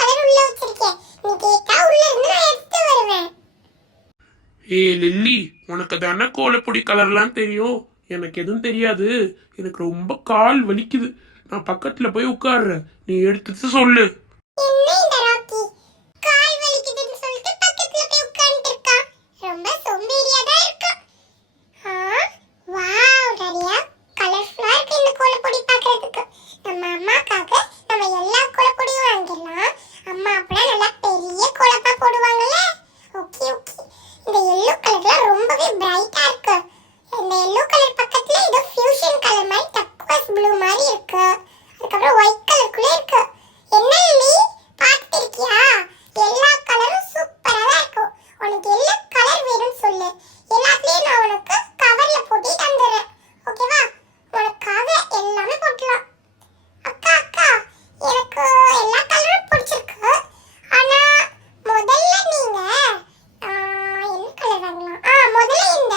Colour உள்ள வச்சிருக்கேன். நீ கேட்டா உள்ள இருந்து நான் எடுத்து வருவேன். லில்லி, உனக்கு தானே கோலப்பொடி கலர்லாம் தெரியும், எனக்கு எதுவும் தெரியாது. எனக்கு ரொம்ப கால் வலிக்குது. நான் பக்கத்துல போய் உட்கார்றேன், நீ எடுத்துட்டு சொல்லு. என்ன இந்த ராக்கி கால் வலிக்குதுன்னு சொல்லிட்டு பக்கத்துல போய் உட்கார்ந்துட்டு இருக்கா? ரொம்ப சோம்பேறியா தான் இருக்கா. வாவ், நிறைய கலர்ஃபுல்லா இருக்கு இந்த கோலப்பொடி பார்க்கிறதுக்கு. நம்ம அம்மாக்காக நம்ம எல்லா கோலப்பொடியும் வாங்கிடலாம். அம்மா அப்பலாம் நல்லா பெரிய கோலப்பா போடுவாங்கல்ல. Okay okay. இந்த yellow கலர்ல ரொம்பவே பிரைட்டா இருக்கு. இந்த yellow கலர் பக்கத்துல ஏதோ ஃபியூஷன் கலர் மாதிரி டர்குவாஸ் ப்ளூ மாதிரி இருக்கு. அதுக்கப்புறம் ஒயிட் கலருக்குள்ள இருக்கு. என்ன நீ பார்த்திருக்கியா? எல்லா கலரும் சூப்பரா தான் இருக்கும். உனக்கு எல்லா கலர் வேணும்னு சொல்லு, எல்லாத்தையும் நான் உனக்கு கவர்ல போட்டு தந்துடுறேன். ஓகேவா? உனக்காக எல்லாமே போட்டுலாம். அக்கா அக்கா, எனக்கு எல்லா கலரும் பிடிச்சிருக்கு. ஆனா முதல்ல நீங்க என்ன கலர் வாங்கலாம்? முதல்ல இந்த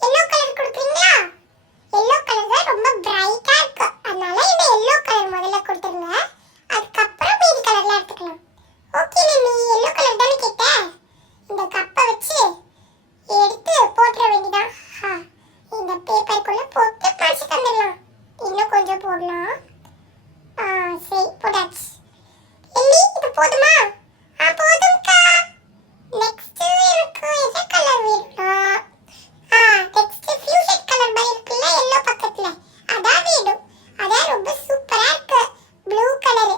yellow கலர் கொடுக்குறீங்களா? yellow கலர் தான் ரொம்ப பிரைட்டா இருக்கு. அதனால இந்த yellow கலர் முதல்ல கொடுத்துருங்க. அதுக்கப்புறம் மீதி கலர்ல எடுத்துக்கலாம். ஓகே, நீ yellow கலர் தானே கேட்ட? இந்த கப்பை வச்சு எடுத்து போட்டுற வேண்டியதான். இந்த பேப்பருக்குள்ள போட்டு மடிச்சு தந்துடலாம். இன்னும் கொஞ்சம் போடலாம். சரி, போட்டாச்சு. லில்லி, இது போதுமா? போதும்க்கா. நெக்ஸ்ட் எனக்கு எந்த கலர் வேணும்னா நெக்ஸ்ட் ஃபியூஷன் கலர் மாதிரி இருக்குல்ல yellow பக்கத்துல, அதான் வேணும். அதான் ரொம்ப சூப்பரா இருக்கு. Blue colour.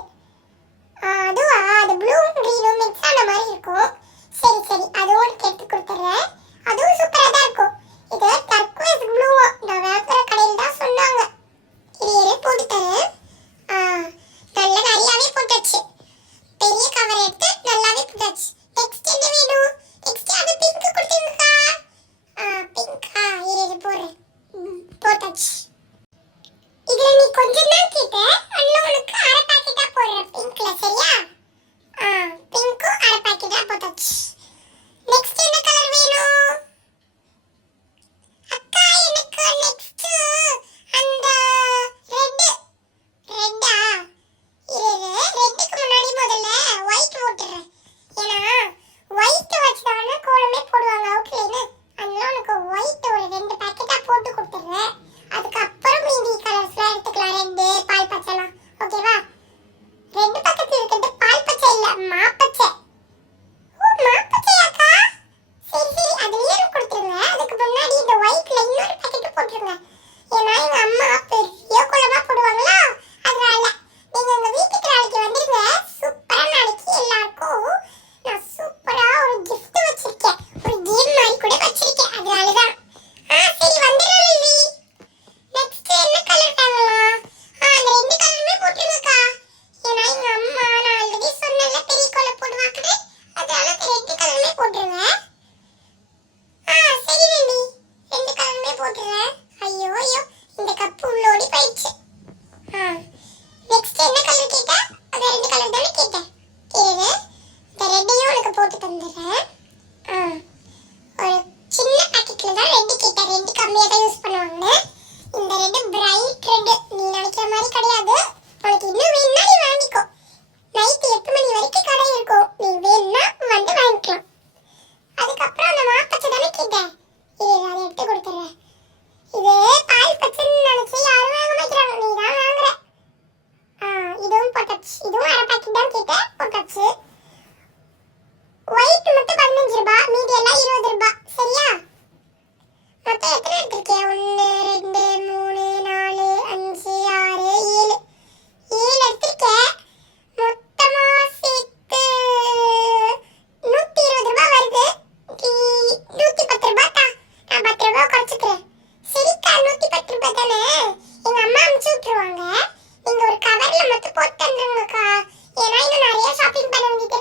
அதுவா? அது ப்ளூ கிரீனும் மிக்ஸ் ஆன மாதிரி இருக்கும். சரி சரி, அது உனக்கு எடுத்து கொடுத்துறேன். அதுவும் சூப்பரா தான் இருக்கும். இது டர்குவாஸ் ப்ளூ. நான் வேற கடையில் தான் சொன்னாங்க. இது போட்டு தரேன். நல்லா நிறையாவே போட்டாச்சு. பெரிய கவர் எடுத்து நல்லாவே போட்டாச்சு. நெக்ஸ்ட் என்ன வேணும்? நெக்ஸ்ட் அது பிங்க் கொடுத்துருங்கக்கா. பிங்கா? இது போடுறேன். போட்டாச்சு. இதுல நீ கொஞ்சம் தான் கேட்ட, அதனால உனக்கு அரை பாக்கெட்டா போடுறேன் பிங்க்ல. சரியா? பிங்க்கும் அரை பாக்கெட்டா போட்டாச்சு. நெக்ஸ்ட் என்ன கலர் வேணும்? அக்கா, எனக்கு நெக்ஸ்ட் அந்த ரெட்டா? ரெட்டுக்கு முன்னாடி முதல்ல ஒயிட் போட்டுறேன். ஏன்னா ஒயிட் வச்சுதானே கோலமே போடுவாங்க அவுட்லைன். அதனால உனக்கு ஒயிட் ஒரு 2 பாக்கெட்டா போட்டு கொடுத்துறேன். அதுக்கப்புறம் மீதி கலர்ஸ்லாம் எடுத்துக்கலாம். ரெட்டு, பால் பச்சைலாம். ஓகேவா? ரெண்டு பக்கத்துல இருக்கிறது பால் பச்சை இல்ல, மாப்பச்சை. மாப்பச்சையாக்கா? சரி சரி, அதுலயே கொடுத்துருங்க. அதுக்கு முன்னாடி இந்த ஒயிட்ல இன்னொரு பாக்கெட் போட்டுருங்க. ஏன்னா எங்க அம்மா பெரிய கோலமா போடுவாங்களா, அதனால நீங்க எங்க வீட்டுக்கு நாளைக்கு வந்துருங்க. சூப்பரா நாளைக்கு எல்லாருக்கும் நான் சூப்பரா ஒரு gift வச்சிருக்கேன். ஒரு கேம் மாதிரி கூட வச்சிருக்கேன். அதனாலதான். சரி, வந்துடுறேன் லில்லி. நெக்ஸ்ட் என்ன கலர் வாங்கலாம்? அந்த 2 கலருமே போட்டுருங்கக்கா. ஏன்னா எங்க அம்மா நான் ஆல்ரெடி சொன்னல பெரிய கோலம் போடுவாங்கன்னு, அதனால 2 கலருமே போட்டுருங்க. சரி லில்லி, 2 கலருமே போட்டுறேன். ஐயோ ஐயோ, இந்த கப்பு உள்ள ஓடி போயிடுச்சு. நெக்ஸ்ட் என்ன கலர் கேட்டா? அந்த 2 கலர் தானே கேட்டேன். இரு, இந்த ரெட்டையும் உனக்கு போட்டு தந்துடுறேன். ஒரு சின்ன பாக்கெட்ல தான் ரெட் கேட்டேன். ரெட் கம்மியா தான் யூஸ் பண்ணுவாங்க. இந்த ரெட் பிரைட் ரெட், நீ நினைக்கிற மாதிரி கிடையாது. உனக்கு இன்னும் வேணும்னா நீ வாங்கிக்கோ. நைட் 8 மணி வரைக்கும் கடை இருக்கும். நீ வேணும்னா வந்து வாங்கிக்கலாம். அதுக்கப்புறம் அந்த மாப்பச்சை தானே கேட்டேன். அதை எடுத்து கொடுத்துறேன். இது பால் பச்சைன்னு நினைச்சு யாரும் வாங்க மாட்டாங்க, நீ தான் வாங்குற. இதுவும் போட்டாச்சு. இதுவும் அரை பாக்கெட் தான் கேட்டேன், போட்டாச்சு. ஒயிட் மட்டும் 15 ரூபாய், மீதி எல்லாம் 20 ரூபாய். சரியா? மொத்தம் எத்தனை எடுத்திருக்கேன்? 1 2 3 4 5 6 7 எடுத்திருக்கேன். மொத்தமா சேர்த்து 120 ரூபாய் வருது. 110 ரூபாய் தான். நான் 10 ரூபாய் குறைச்சிக்கிறேன். சரிக்கா, 110 ரூபாய் தானே? எங்க அம்மா அனுப்பிச்சு விட்டுருவாங்க. நீங்க ஒரு கவர்ல மட்டும் போட்டு தந்துருங்கக்கா. ஏன்னா இன்னும் நிறைய ஷாப்பிங் பண்ண வேண்டியது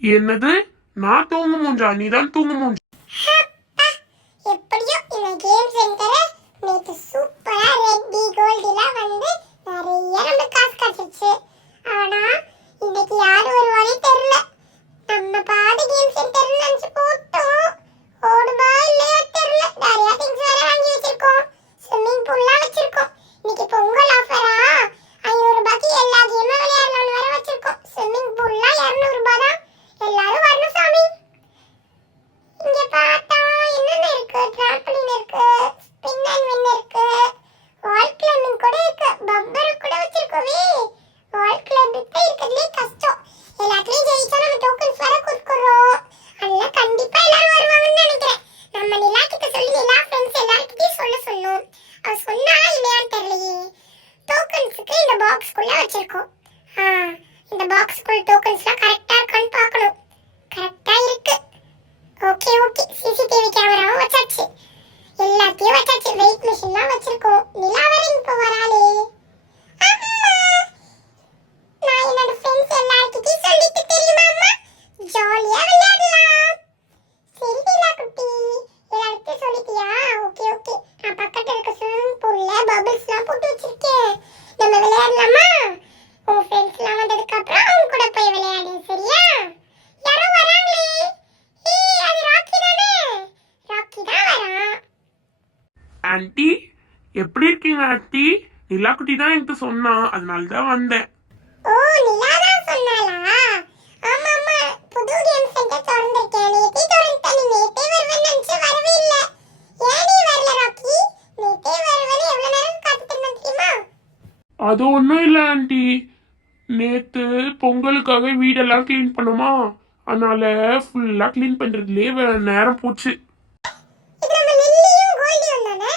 என்னது? நான் தூங்க மூஞ்சா? நீ தான் தூங்க மூஞ்சா? அப்பா, எப்படியோ இந்த கேம் சென்டரை நேற்று சூப்பரா ரெட்டி கோல்டிலாம் வந்து நிறைய நம்ம காசு கிடைச்சிருச்சு. ஆனா இன்னைக்கு யாரு வருவானே தெரியல. நம்ம பாதி கேம் சென்டர்னு நினைச்சு போட்டோம். ஓடுமா இல்லையா தெரியல. நிறைய திங்ஸ் வேற வாங்கி வச்சிருக்கோம். ஸ்விம்மிங் பூல்லாம் வச்சிருக்கோம். இன்னைக்கு பொங்கல் ஆஃபரா 500 ரூபாய்க்கு எல்லா கேமும் விளையாடலாம்னு வேற வச்சிருக்கோம். ஸ்விம்மிங் பூல்லாம் 200 ரூபாய் தான். எல்லாரும் வரணும் சாமி. இங்க பார்த்தா என்னென்ன இருக்கு? டிராம்பலின் இருக்கு, ஸ்பின் அண்ட் வின் இருக்கு, வால் கிளைம்பிங் கூட இருக்கு, பப்பர் கூட வச்சிருக்கோமே. வால் கிளைம்பிங் இருக்கிறதுலே கஷ்டம். எல்லாத்துலயும் ஜெயிச்சா நம்ம டோக்கன்ஸ் வர கொடுக்குறோம். அதெல்லாம் கண்டிப்பா எல்லாரும் வருவாங்கன்னு நினைக்கிறேன். நம்ம நிலா கிட்ட சொல்லி நிலா ஃப்ரெண்ட்ஸ் எல்லார்கிட்டயும் சொல்ல சொன்னோம். அவ சொன்னாலா இல்லையான்னு தெரியலையே. டோக்கன்ஸுக்கு இந்த பாக்ஸ்க்குள்ள வச்சிருக்கோம். இந்த பாக்ஸ்க்குள்ள டோக்கன்ஸ்லாம் கரெக்டா இருக்கான்னு பார்க்கணும். கரெக்டா இருக்கு. ஓகே ஓகே, சிசிடிவி கேமராவும் வச்சாச்சு. எல்லாத்தையும் வச்சாச்சு. வெயிட் மிஷின்லாம் வச்சிருக்கோம். நிலா வேற இப்போ வராளே. அம்மா, நான் என்னோட ஃப்ரெண்ட்ஸ் எல்லார்கிட்டயும் சொல்லிட்டு தெரியுமா அம்மா? ஜாலியா விளையாடலாம். சரி நிலா குட்டி, எல்லார்கிட்டயும் சொல்லிட்டியா? ஓகே ஓகே, நான் பக்கத்துல இருக்க ஸ்விமிங் பூல்ல பபிள்ஸ்லாம் போட்டு வச்சிருக்கேன். நம்ம விளையாடலாமா? உன் ஃப்ரெண்ட்ஸ்லாம் வந்ததுக்கு அப்புறம் அவங்க கூட போய் விளையாடு, சரியா? யாரோ வராங்களே. ஏய், அது ராக்கி தானே? ராக்கி தான் வரான். ஆன்ட்டி, எப்படி இருக்கீங்க ஆன்ட்டி? நிலாக்குட்டி தான் என்கிட்ட சொன்னா, அதனால தான் வந்தேன். ஓ, நிலா தான் சொன்னாளா? ஆமா ஆமா, புது கேம் சென்டர் திறந்திருக்கேன். நேத்தே திறந்துட்டேன். நீ நேத்தே வருவேன்னு நினைச்சு வரவே இல்ல. ஏன் நீ வரல ராக்கி? நேத்தே வருவேன்னு எவ்வளவு நேரம் காத்துட்டு இருந்தேன் தெரியுமா? அது ஒன்றும் இல்லை ஆன்ட்டி. நேற்று பொங்கலுக்காக வீடெல்லாம் க்ளீன் பண்ணுமா, அதனால ஃபுல்லாக க்ளீன் பண்ணுறதுலேயே நேரம் போச்சு. இது நம்ம லில்லியும் கோல்டியும் தானே?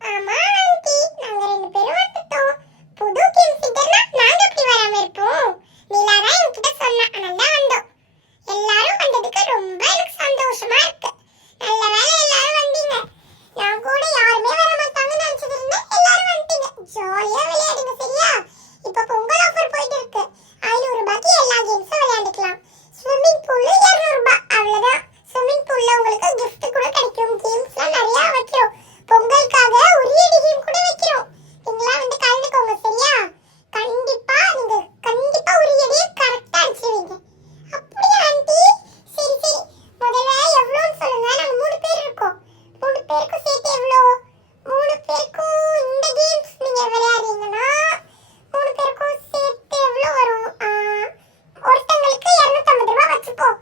ஆமா ஆண்டி, நாங்க ரெண்டு பேரும் வந்துட்டோம். புது கேம் சென்டர்னா நாங்க எப்படி வராம இருப்போம்? நிலா தான் என்கிட்ட சொன்னா, அதனால தான் வந்தோம். எல்லாரும் வந்ததுக்கு ரொம்ப எனக்கு சந்தோஷமா இருக்கு. நல்ல வேளை எல்லாரும் வந்தீங்க. நான் கூட யாருமே வர மாட்டாங்கன்னு நினைச்சிட்டு இருந்தேன். எல்லாரும் வந்துட்டீங்க. ஜாலியா விளையாடுங்க, சரியா? இப்ப பொங்கல் ஆஃபர் போயிட்டு இருக்கு. 500 ரூபாய்க்கு எல்லா கேம்ஸும் விளையாண்டுக்கலாம். ஸ்விம்மிங் பூல் 200 ரூபாய், அவ்வளவுதான். ஸ்விம்மிங் பூல்ல உங்களுக்கு gift கூட கிடைக்கும். கேம்ஸ்லாம் நிறைய வைக்கிறோம். பொங்கலுக்காக உரியடி கேம் கூட வைக்கிறோம். நீங்களாம் வந்து கலந்துக்கோங்க, சரியா? கண்டிப்பா உரியடியை கரெக்டா அடிச்சிருவீங்க. அப்படியா ஆண்டி? சரி சரி, முதல்ல எவ்வளோன்னு சொல்லுங்க. நாங்க 3 பேர் இருக்கோம். 3 பேருக்கும் சேர்த்து எவ்வளோ? 3 பேருக்கும் இந்த கேம்ஸ் நீங்க விளையாடுறீங்கன்னா 3 பேருக்கும் சேர்த்து எவ்வளோ வரும்? ஒருத்தங்களுக்கு 250 ரூபாய் வச்சுப்போம்.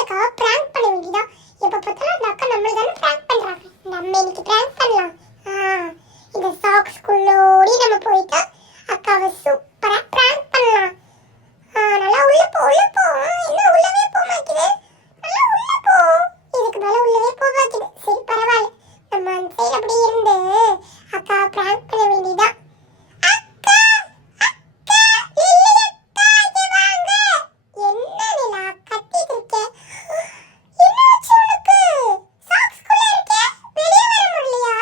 அக்காவை பிராங்க் பண்ண வேண்டியதான். எப்ப பார்த்தாலும் அந்த அக்கா நம்மள தானே பிராங்க் பண்றாங்க. நம்ம இன்னைக்கு பிராங்க் பண்ணலாம். இந்த சாக்ஸ் குள்ளோடி நம்ம போயிட்டு அக்காவை சூப்பரா பிராங்க் பண்ணலாம். நல்லா உள்ள போ என்ன உள்ளவே போக மாட்டேங்குது. நல்லா உள்ள போ. இதுக்கு மேல உள்ளவே போக மாட்டேங்குது. சரி பரவாயில்ல, நம்ம அந்த சைடு அப்படியே இருந்து அக்கா பிராங்க் பண்ண வேண்டியதான். அக்கா அக்கா லில்லி அக்கா இங்க வாங்க. என்ன நிலா கத்திட்டு இருக்க? என்னாச்சு உனக்கு? சாக்ஸ் குள்ள இருக்க, வெளியே வர முடியலையா?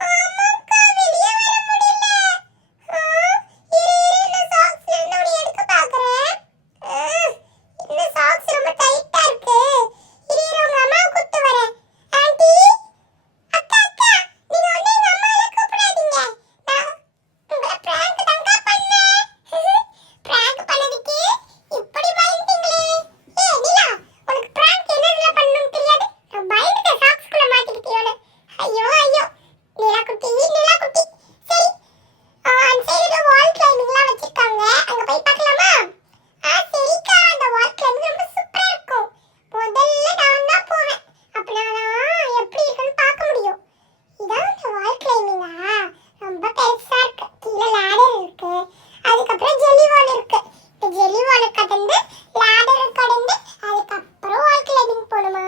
ஆமாக்கா, வெளியே வர முடியல. இந்த சாக்ஸ்ல இருந்து ஒன்னு எடுக்க பாக்குறேன். இந்த சாக்ஸ் ரொம்ப டைட்டா இருக்கு. இரு உங்க அம்மா கூப்பிட்டு வரேன். ஆண்டி, அக்கா அக்கா, நீங்க வந்து எங்க அம்மாவை கூப்பிடாதீங்க. நான் உங்களை பிராங்க் தாங்க பண்ணேன். பிராங்க் பண்ணதுக்கு இப்படி பயந்தீங்களே. ஏய் நிலா, உனக்கு பிராங்க் என்னென்ன பண்ணணும்னு தெரியாது. நான் பயந்துட்டேன் சாக்ஸ்குள்ள மாட்டிக்கிட்டியோன்னு. ஐயோ ஐயோ, நிலா குட்டி. சரி, அந்த சைடு வால் கிளைம்பிங்லாம் வச்சிருக்காங்க. அங்க போய் பார்க்கலாமா? சரிக்கா, அந்த வால் கிளைம்பிங் ரொம்ப சூப்பரா இருக்கும். முதல்ல நான் தான் போவேன். அப்பதான் எப்படி இருக்குன்னு பார்க்க முடியும். இதான் அந்த வால் கிளைம்பிங்கா? ரொம்ப பெருசா இருக்கு. கீழே லேடர் இருக்கு, அதுக்கப்புறம் ஜெல்லி வால் இருக்கு. இந்த ஜெல்லி வால் கடந்து லேடர் கடந்து அதுக்கப்புறம் வால் கிளைம்பிங் போகணுமா?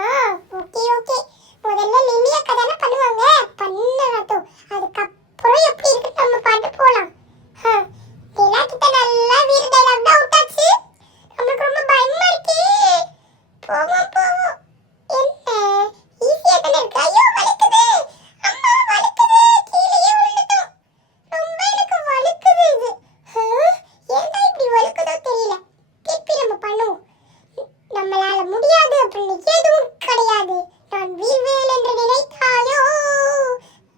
Okay okay. முதல்ல லில்லி அக்கா தானே பண்ணுவாங்க, பண்ணட்டும். அதுக்கப்புறம் எப்படி இருக்கு நம்ம பாட்டு போலாம். நிலா கிட்ட நல்லா வீர டைலாக் தான் விட்டாச்சு. நம்மளுக்கு ரொம்ப பயமா இருக்கே. போவோம். என்ன ஈஸியா தானே இருக்கு. ஐயோ வலிக்குது, அம்மா வலிக்குது. கீழேயே விழுந்துட்டோம். ரொம்ப எனக்கு வலிக்குது இது. ஏன்டா இப்படி வலிக்குதோ தெரியல. திருப்பி நம்ம பண்ணுவோம். நம்மளால முடியாது அப்படின்னு எதுவும் கிடையாது. நான் வீழ்வேன் என்று நினைத்தாயோ.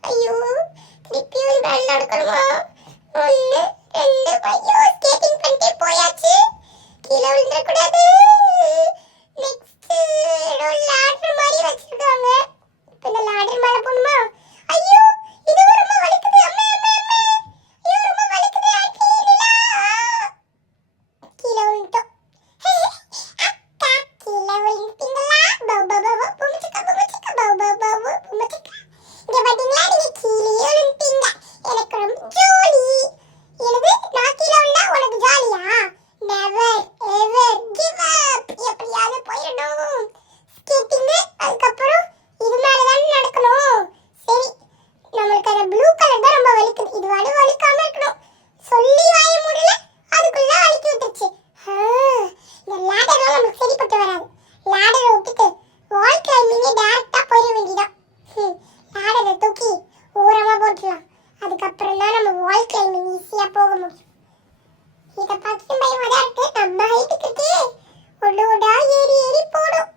ஐயோ, திருப்பி ஒரு வேலை நடக்கணுமா? 1 2 ஐயோ, ஸ்கேட்டிங் பண்ணிட்டே போயாச்சு. கீழே விழுந்துடக்கூடாது. நெக்ஸ்ட் லாடர் மாதிரி வச்சிருக்காங்க. இப்போ இந்த லாடர் மேலே போகணுமா? ஐயோ, இது ரொம்ப வலிக்குது. அம்மா ஐயோ ரொம்ப வலிக்குது. ஆண்டி நிலா, கீழே விழுந்துட்டோம். அக்கா, கீழே விழுந்துட்டீங்களா? புமிச்சிக்கா. இங்க பாத்தீங்களா, நீங்க கீழே விழுந்துட்டீங்க. எனக்கு ரொம்ப ஜாலி. எனது நான் கீழே விழுந்தா உனக்கு ஜாலியா? Never ever give up. எப்படியாவது போயிடணும். ஸ்கேட்டிங் அதுக்கப்புறம் இது மேல தான் நடக்கணும். சரி, நம்மளுக்கு அந்த ப்ளூ கலர் தான் ரொம்ப வலிக்குது. இது வலிக்காம இருக்கணும். சொல்லி வாய முடியல, அதுக்குள்ள வலிக்கி விட்டுச்சு. இந்த லேடர்லாம் நமக்கு சரிப்பட்டு வராது. லேடரை விட்டுட்டு வால் கிளைம்பிங்கே டைரக்டா போயிட வேண்டியதான். லேடரை தூக்கி ஓரமா போட்டுடலாம். அதுக்கப்புறம் தான் நம்ம வால் கிளைம்பிங் ஈஸியா போக முடியும். இதை பார்த்து பயமா தான் இருக்கு. நம்ம ஹைட்டுக்கு ஒன்னோடா ஏறி போடும்.